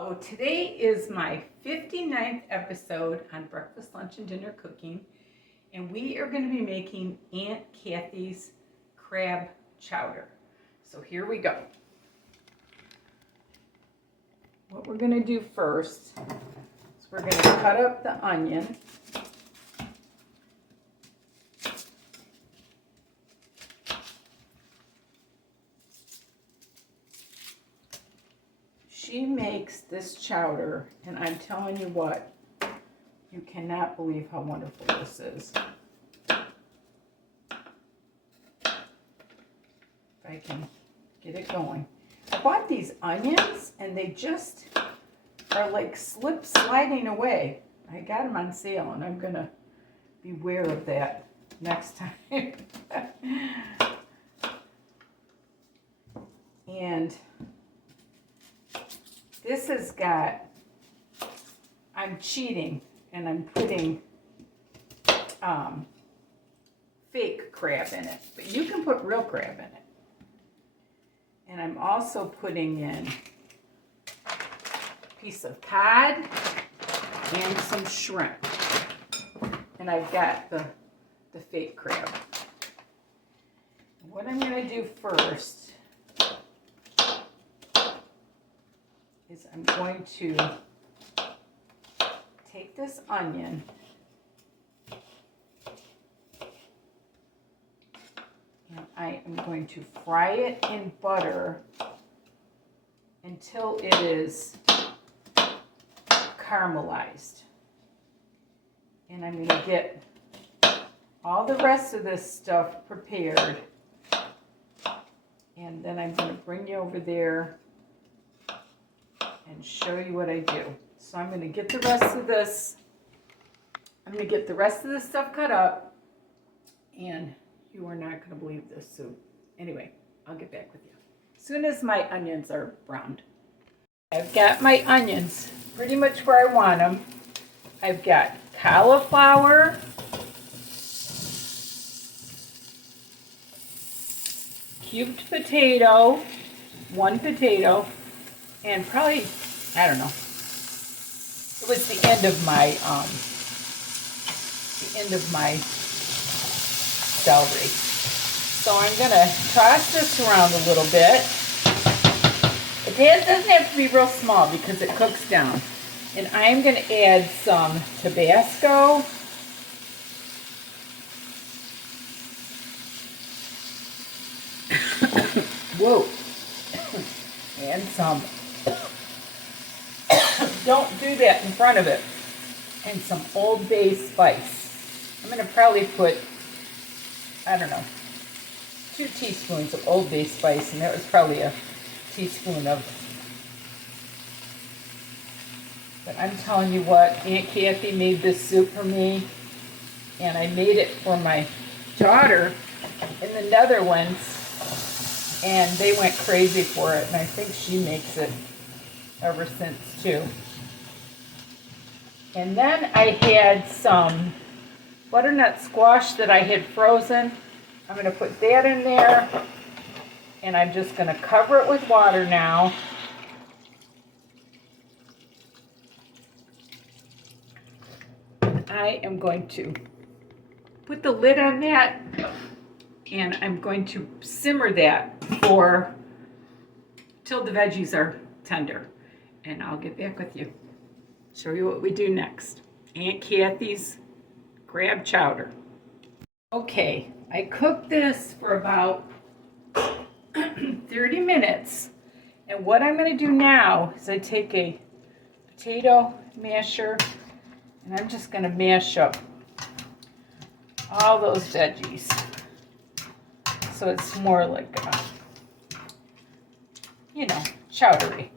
So today is my 59th episode on breakfast, lunch, and dinner cooking, and we are going to be making Aunt Cathy's crab chowder. So here we go. What we're going to do first is we're going to cut up the onion. She makes this chowder, and I'm telling you what, you cannot believe how wonderful this is. If I can get it going. I bought these onions, and they just are like sliding away. I got them on sale, and I'm going to beware of that next time. And this has got, I'm cheating and I'm putting fake crab in it, but you can put real crab in it. And I'm also putting in a piece of cod and some shrimp. And I've got the fake crab. What I'm going to do first is I'm going to take this onion and I am going to fry it in butter until it is caramelized. And I'm going to get all the rest of this stuff prepared, and then I'm going to bring you over there and show you what I do. So I'm going to get the rest of this, stuff cut up, and you are not going to believe this soup. Anyway, I'll get back with you as soon as my onions are browned. I've got my onions pretty much where I want them. I've got cauliflower, cubed potato, one potato, and probably, I don't know, it was the end of my celery. So I'm going to toss this around a little bit. It doesn't have to be real small because it cooks down. And I'm going to add some Tabasco. Whoa. And some, don't do that in front of it, and some Old Bay spice. I'm going to probably put, I don't know, 2 teaspoons of Old Bay spice, and that was probably a teaspoon of, but I'm telling you what, Aunt Cathy made this soup for me, and I made it for my daughter in the Netherlands, and they went crazy for it, and I think she makes it ever since too. And then I had some butternut squash that I had frozen. I'm going to put that in there, and I'm just going to cover it with water now. I am going to put the lid on that, and I'm going to simmer that till the veggies are tender, and I'll get back with you. Show you what we do next. Aunt Cathy's crab chowder. Okay, I cooked this for about 30 minutes, and what I'm going to do now is I take a potato masher, and I'm just going to mash up all those veggies so it's more like chowdery.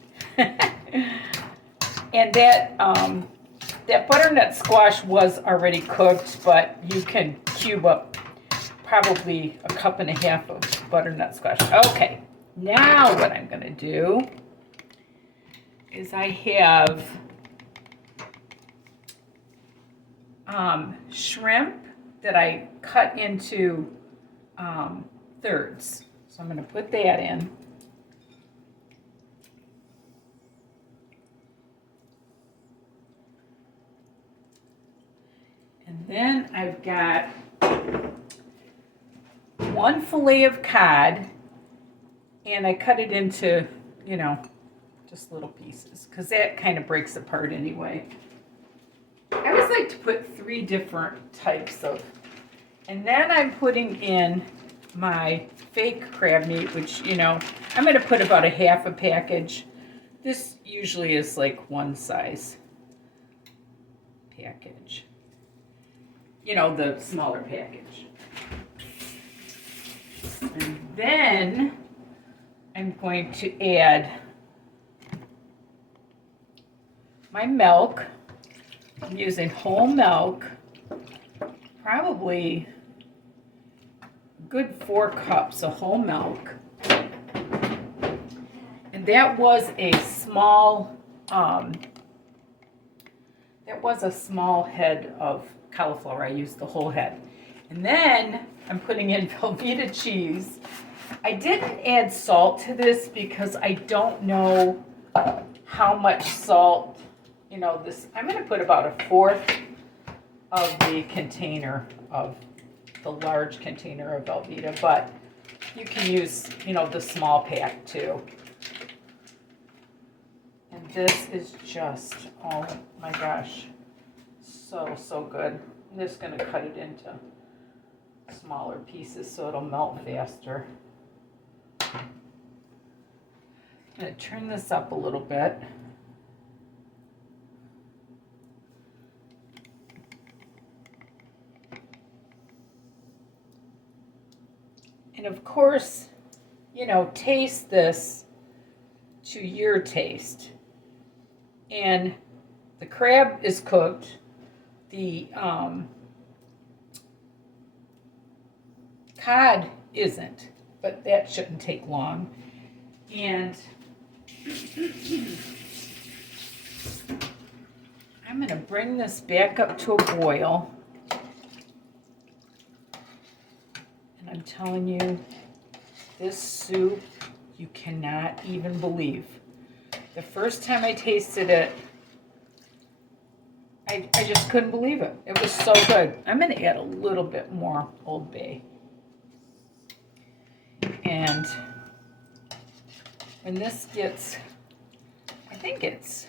And that butternut squash was already cooked, but you can cube up probably a cup and a half of butternut squash. Okay, now what I'm going to do is I have shrimp that I cut into thirds. So I'm going to put that in. Then I've got 1 fillet of cod, and I cut it into, you know, just little pieces, because that kind of breaks apart anyway. I always like to put 3 different types of, and then I'm putting in my fake crab meat, which, you know, I'm going to put about a half a package. This usually is like one size package. You know, the smaller package. And then I'm going to add my milk. I'm using whole milk, probably a good 4 cups of whole milk. And that was a small, head of cauliflower. I used the whole head. And then I'm putting in Velveeta cheese. I didn't add salt to this because I don't know how much salt, you know, this, I'm going to put about 1/4 of the container of the large container of Velveeta, but you can use, you know, the small pack too. And this is just, oh my gosh, so good. I'm just going to cut it into smaller pieces so it'll melt faster. I'm going to turn this up a little bit. And of course, you know, taste this to your taste. And the crab is cooked. The cod isn't, but that shouldn't take long. And I'm going to bring this back up to a boil. And I'm telling you, this soup, you cannot even believe. The first time I tasted it, I just couldn't believe it. It was so good. I'm going to add a little bit more Old Bay. And when this gets, I think it's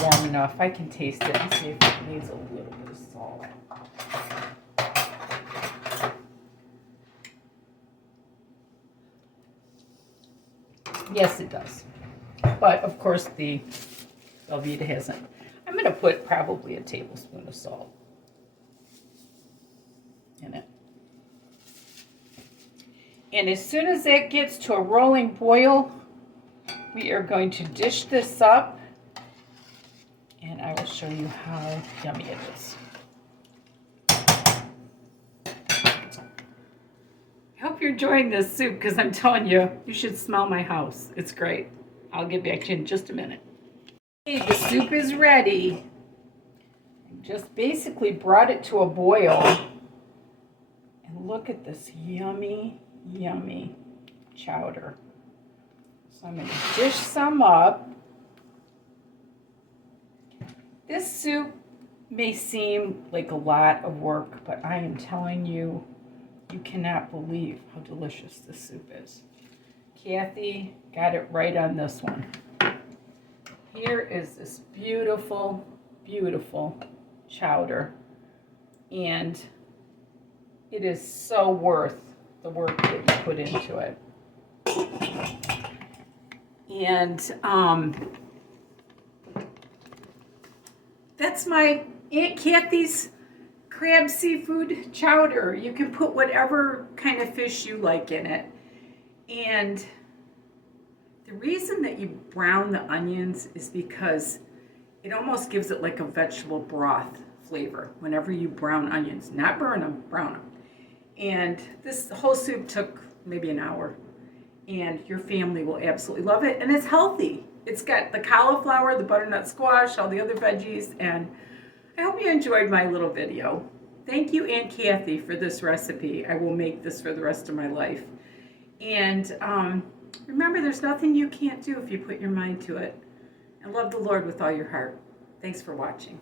warm enough. I can taste it and see if it needs a little bit of salt. Yes, it does. But of course the Velveeta hasn't. I'm going to put probably a tablespoon of salt in it. And as soon as it gets to a rolling boil, we are going to dish this up, and I will show you how yummy it is. I hope you're enjoying this soup, because I'm telling you, you should smell my house. It's great. I'll get back to you in just a minute. Okay, the soup is ready. I just basically brought it to a boil. And look at this yummy, yummy chowder. So I'm going to dish some up. This soup may seem like a lot of work, but I am telling you, you cannot believe how delicious this soup is. Cathy got it right on this one. Here is this beautiful, beautiful chowder. And it is so worth the work that you put into it. And that's my Aunt Cathy's crab seafood chowder. You can put whatever kind of fish you like in it. And the reason that you brown the onions is because it almost gives it like a vegetable broth flavor whenever you brown onions. Not burn them, brown them. And this whole soup took maybe an hour. And your family will absolutely love it. And it's healthy. It's got the cauliflower, the butternut squash, all the other veggies. And I hope you enjoyed my little video. Thank you, Aunt Cathy, for this recipe. I will make this for the rest of my life. And remember, there's nothing you can't do if you put your mind to it. And love the Lord with all your heart. Thanks for watching.